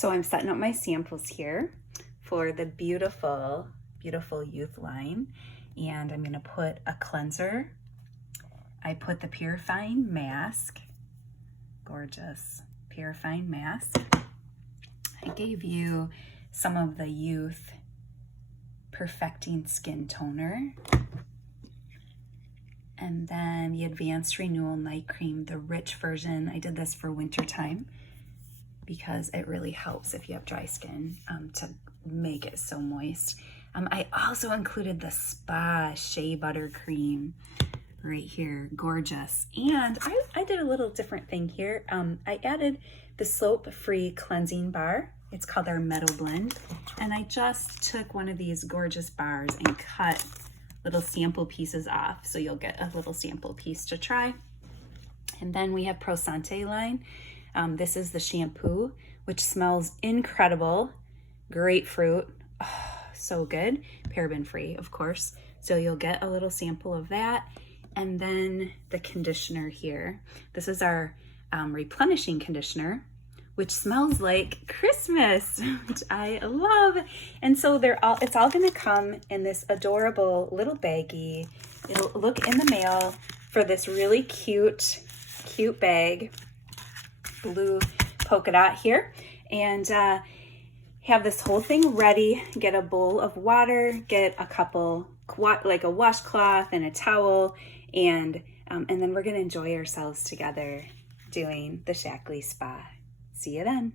So I'm setting up my samples here for the beautiful, beautiful Youth line. And I'm gonna put a cleanser. I put the Purifying Mask, gorgeous Purifying Mask. I gave you some of the Youth Perfecting Skin Toner. And then the Advanced Renewal Night Cream, the rich version. I did this for winter time because it really helps if you have dry skin to make it so moist. I also included the Spa Shea Butter Cream right here, gorgeous. And I did a little different thing here. I added the Slope-Free Cleansing Bar. It's called our Meadow Blend. And I just took one of these gorgeous bars and cut little sample pieces off. So you'll get a little sample piece to try. And then we have ProSante line. This is the shampoo, which smells incredible. Grapefruit, oh, so good. Paraben free, of course. So you'll get a little sample of that. And then the conditioner here. This is our replenishing conditioner, which smells like Christmas, which I love. And so it's all gonna come in this adorable little baggie. It'll look in the mail for this really cute bag, blue polka dot here. And have this whole thing ready. Get a bowl of water, get a couple, like a washcloth and a towel, and then we're gonna enjoy ourselves together doing the Shaklee Spa. See you then.